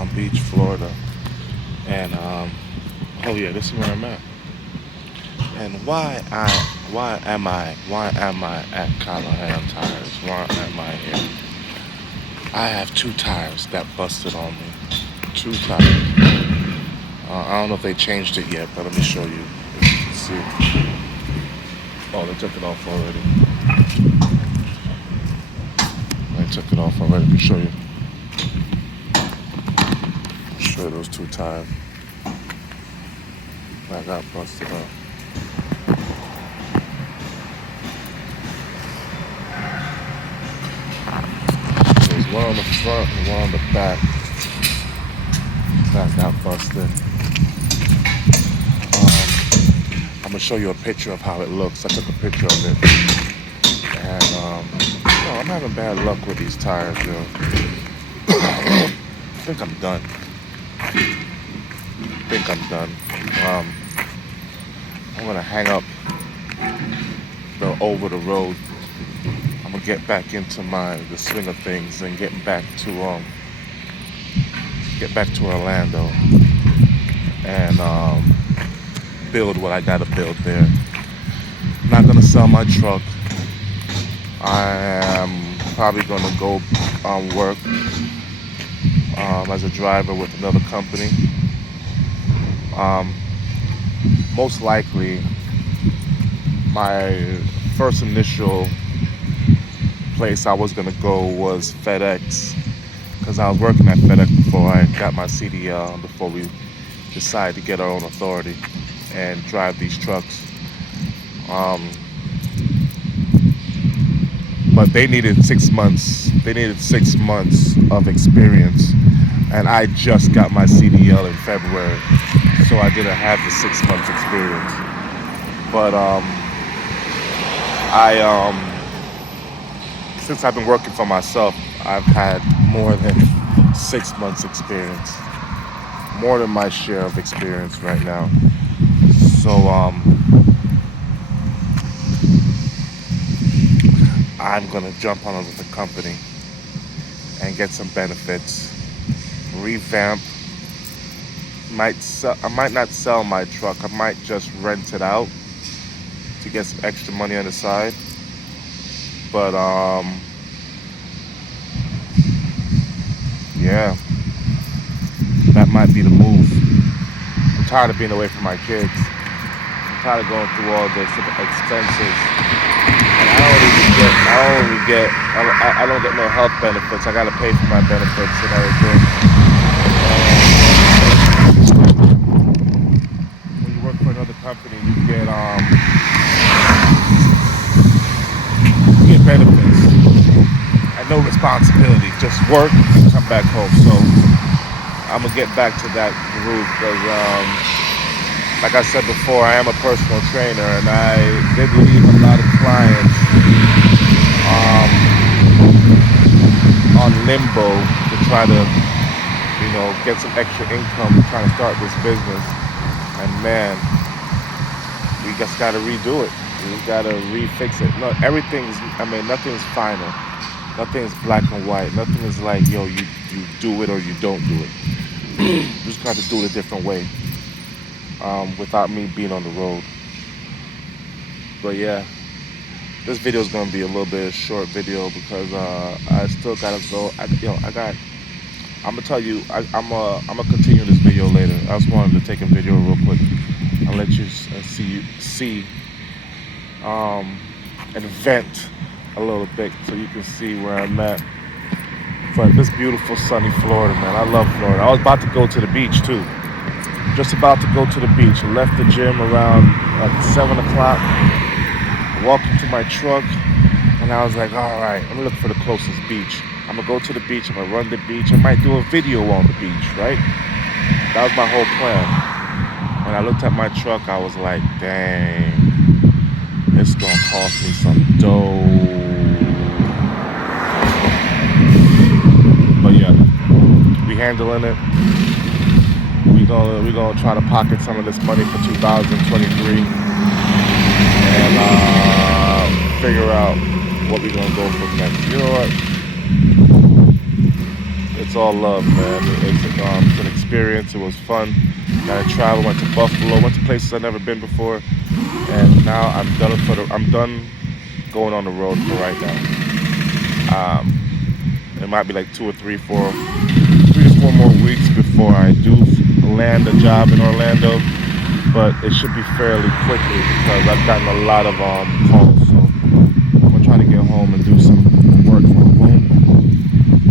Palm Beach, Florida. And oh yeah, this is where I'm at. And why am I at Callahan Tires? Why am I here? I have two tires that busted on me. Two tires. I don't know if they changed it yet, but let me show you. If you can see. Oh, they took it off already. They took it off already. Let me show you. Show you those two tires. I got busted up. There's one on the front and one on the back. That got busted. I'm gonna show you a picture of how it looks. I took a picture of it, and I'm having bad luck with these tires, yo. I think I'm done. Um, I'm gonna hang up the over the road. I'm gonna get back into the swing of things and get back to Orlando and build what I gotta build there. Not gonna sell my truck. I am probably gonna go work as a driver with another company. Um, Most likely, my first initial place I was gonna go was FedEx, because I was working at FedEx before I got my CDL, before we decided to get our own authority and drive these trucks. Um, but they needed 6 months. They needed 6 months of experience, and I just got my CDL in February, so I didn't have the 6 months experience. But I since I've been working for myself, I've had more than 6 months experience, more than my share of experience right now. So I'm gonna jump on another company and get some benefits, revamp. I might not sell my truck. I might just rent it out to get some extra money on the side. But yeah, that might be the move. I'm tired of being away from my kids. I'm tired of going through all the expenses. And I don't get no health benefits. I gotta pay for my benefits and everything. When you work for another company, you get benefits and no responsibility. Just work and come back home. So I'm gonna get back to that route because, like I said before, I am a personal trainer, and I did leave a lot of clients on limbo to try to, get some extra income trying to start this business. And man, we just gotta redo it. We gotta refix it. No, nothing's final. Nothing's black and white. Nothing is like, yo, you do it or you don't do it. You just gotta do it a different way, without me being on the road. But yeah, this video is gonna be a little bit short video because I still gotta go. I'm gonna tell you. I'm gonna continue this video later. I just wanted to take a video real quick and let you see and vent a little bit so you can see where I'm at. But this beautiful sunny Florida, man. I love Florida. I was about to go to the beach too. Just about to go to the beach. I left the gym around like 7 o'clock. Walked into my truck and I was like, all right, let me look for the closest beach. I'm gonna go to the beach. I'm gonna run the beach. I might do a video on the beach, right? That was my whole plan. When I looked at my truck, I was like, dang, it's gonna cost me some dough. But yeah, we handling it. We gonna try to pocket some of this money for 2023 and figure out what we're gonna go from next. You know what? it's all love, man. It's an experience. It was fun. Got to travel. Went to Buffalo. Went to places I've never been before. And now I'm done going on the road for right now. It might be like 3 to 4 more weeks before I do land a job in Orlando, but it should be fairly quickly because I've gotten a lot of calls. So I'm gonna try to get home and do some work from home,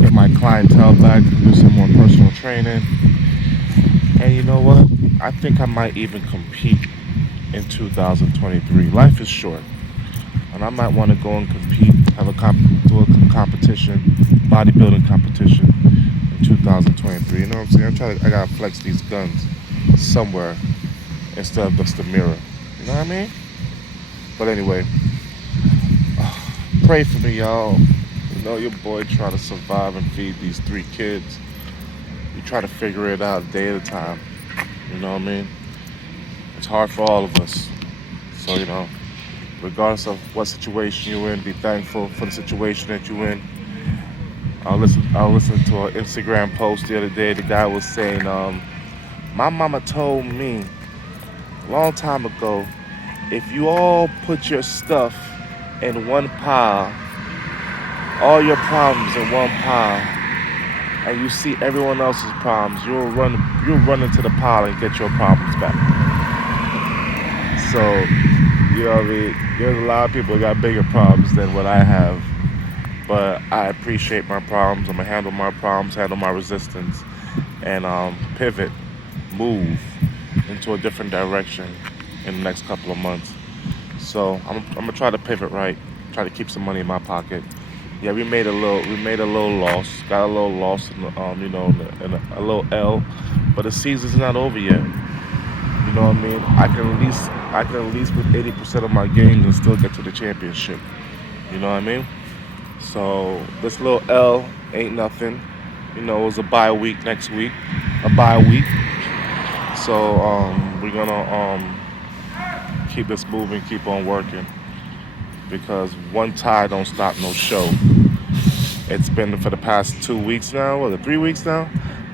get my clientele back, do some more personal training. And you know what? I think I might even compete in 2023. Life is short, and I might want to go and compete, do a competition, bodybuilding competition in 2023. You know what I'm saying? I gotta flex these guns somewhere instead of just the mirror. You know what I mean? But anyway, pray for me, y'all. You know your boy trying to survive and feed these 3 kids. We try to figure it out a day at a time. You know what I mean? It's hard for all of us. So regardless of what situation you're in, be thankful for the situation that you're in. I listened to an Instagram post the other day. The guy was saying, my mama told me a long time ago, if you all put your stuff in one pile, all your problems in one pile, and you see everyone else's problems, you'll run into the pile and get your problems back. So, you know what I mean? There's a lot of people that got bigger problems than what I have. But I appreciate my problems. I'm gonna handle my problems, handle my resistance, and pivot, move into a different direction in the next couple of months. So I'm gonna try to pivot right, try to keep some money in my pocket. Yeah, we made a little loss, got a little loss in the, in a little L, but the season's not over yet. You know what I mean? I can at least with 80% of my games and still get to the championship. You know what I mean? So this little L ain't nothing. It was a bye week next week, a bye week. So we're gonna keep this moving, keep on working because one tie don't stop no show. It's been for the past 2 weeks now, or 3 weeks now.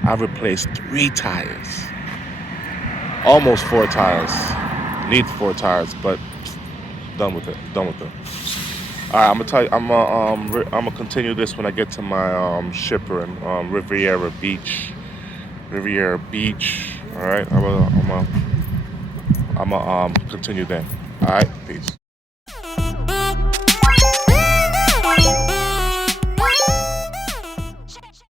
I've replaced 3 tires, almost 4 tires. Need 4 tires, but done with it. Done with it. All right, I'm gonna tell you. I'm gonna continue this when I get to my shipper in Riviera Beach. Riviera Beach. All right, I'm gonna continue then. All right, peace.